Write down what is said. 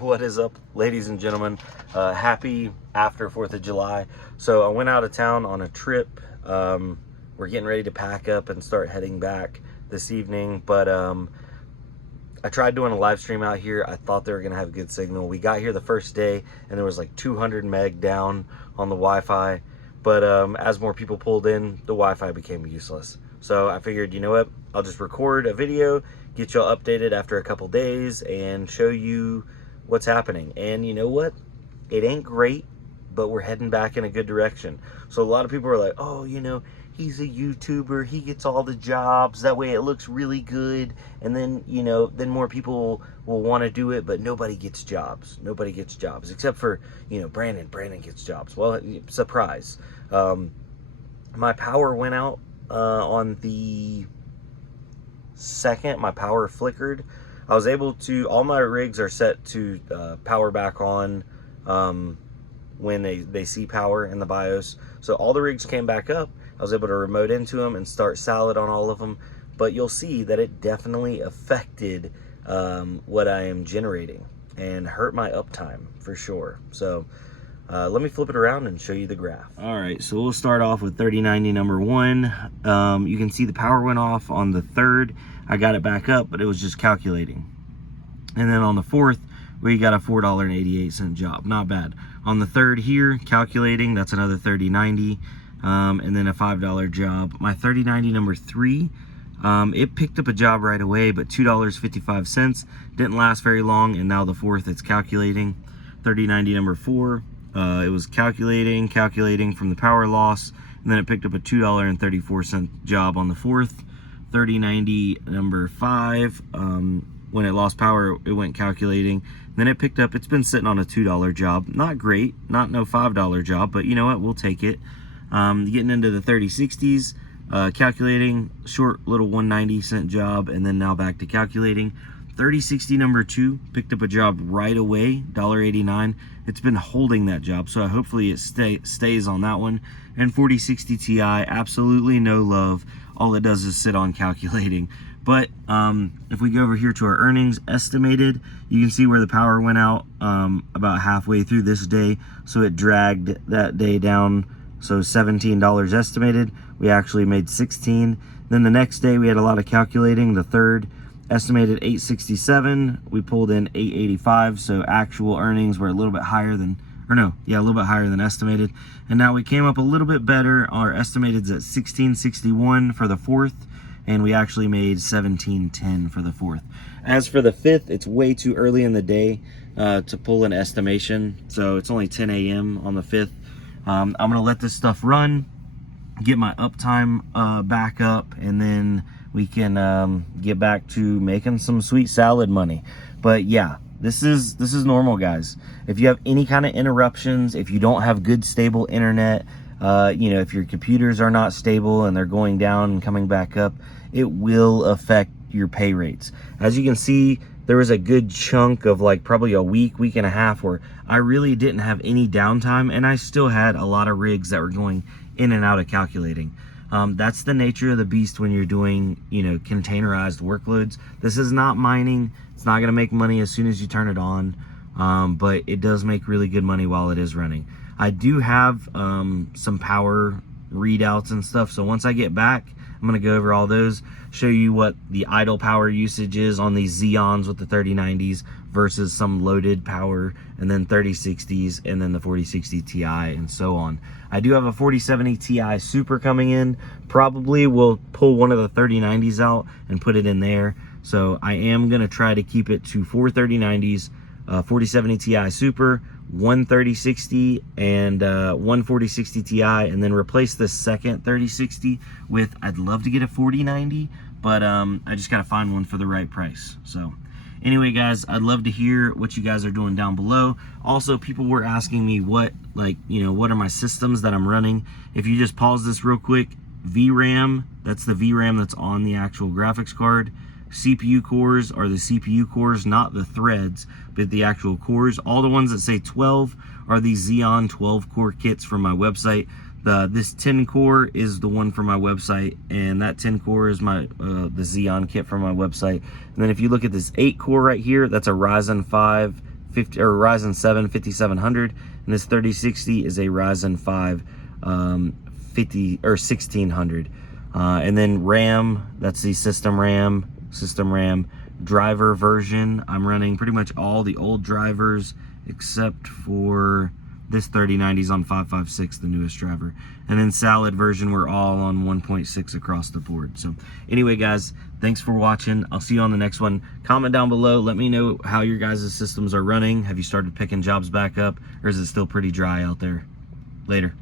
What is up, ladies and gentlemen? Happy after 4th of July. So I went out of town on a trip. We're getting ready to pack up and start heading back this evening, but I tried doing a live stream out here. I thought they were gonna have a good signal. We got here the first day and there was like 200 meg down on the Wi-Fi, but as more people pulled in, the Wi-Fi became useless. So I figured, you know what, I'll just record a video, get y'all updated after a couple days and show you what's happening. And you know what, it ain't great, but we're heading back in a good direction. So a lot of people are like, oh, you know, he's a YouTuber, he gets all the jobs, that way it looks really good, and then, you know, then more people will want to do it, but nobody gets jobs. Nobody gets jobs except for, you know, Brandon gets jobs. Well, surprise, my power went out on the 2nd. My power flickered. I was able to, all my rigs are set to power back on when they see power in the BIOS. So all the rigs came back up. I was able to remote into them and start salad on all of them. But you'll see that it definitely affected what I am generating and hurt my uptime for sure. So let me flip it around and show you the graph. All right, so we'll start off with 3090 number 1. You can see the power went off on the 3rd. I got it back up, but it was just calculating. And then on the 4th, we got a $4.88 job. Not bad. On the 3rd here, calculating, that's another 3090, and then a $5 job. My 3090 number 3, it picked up a job right away, but $2.55. Didn't last very long, and now the 4th, it's calculating. 3090 number 4, it was calculating from the power loss, and then it picked up a $2.34 job on the 4th. 3090 number 5, when it lost power, it went calculating. Then it picked up, it's been sitting on a $2 job. Not great, not no $5 job, but you know what, we'll take it. Getting into the 3060s, calculating, short little 190 job, and then now back to calculating. 3060 number 2 picked up a job right away, $1.89. It's been holding that job, so hopefully it stays on that one. And 4060 Ti, absolutely no love. All it does is sit on calculating. But if we go over here to our earnings estimated, you can see where the power went out about halfway through this day, so it dragged that day down. So $17 estimated, we actually made 16. Then the next day we had a lot of calculating. The 3rd estimated 867, we pulled in 885, so actual earnings were a little bit higher than, or no, yeah, a little bit higher than estimated. And now we came up a little bit better. Our estimated's at 1661 for the 4th, and we actually made 1710 for the 4th. As for the 5th, it's way too early in the day to pull an estimation, so it's only 10 a.m. on the 5th. I'm gonna let this stuff run, get my uptime back up, and then we can get back to making some sweet salad money. But yeah, this is normal, guys. If you have any kind of interruptions, if you don't have good stable internet, you know, if your computers are not stable and they're going down and coming back up, it will affect your pay rates. As you can see, there was a good chunk of like probably a week and a half where I really didn't have any downtime, and I still had a lot of rigs that were going in and out of calculating. That's the nature of the beast when you're doing, you know, containerized workloads. This is not mining. It's not going to make money as soon as you turn it on, but it does make really good money while it is running. I do have some power readouts and stuff, so once I get back, I'm going to go over all those, show you what the idle power usage is on these Xeons with the 3090s versus some loaded power, and then 3060s, and then the 4060 Ti, and so on. I do have a 4070 Ti Super coming in. Probably will pull one of the 3090s out and put it in there. So I am going to try to keep it to 4 3090s, 4070 Ti Super, one 3060 and one 4060 Ti, and then replace the second 3060 with, I'd love to get a 4090, but I just got to find one for the right price. So anyway, guys, I'd love to hear what you guys are doing down below. Also, people were asking me what, like, you know, what are my systems that I'm running. If you just pause this real quick, VRAM, that's the VRAM that's on the actual graphics card. CPU cores are the CPU cores, not the threads, but the actual cores. All the ones that say 12 are the Xeon 12 core kits from my website. This 10 core is the one from my website, and that 10 core is my the Xeon kit from my website. And then if you look at this 8 core right here, that's a Ryzen 5 Ryzen 7 5700, and this 3060 is a Ryzen 5 1600. And then RAM, that's the system RAM driver version. I'm running pretty much all the old drivers except for this 3090 is on 556, the newest driver. And then salad version, we're all on 1.6 across the board. So anyway, guys, thanks for watching. I'll see you on the next one. Comment down below. Let me know how your guys' systems are running. Have you started picking jobs back up, or is it still pretty dry out there? Later.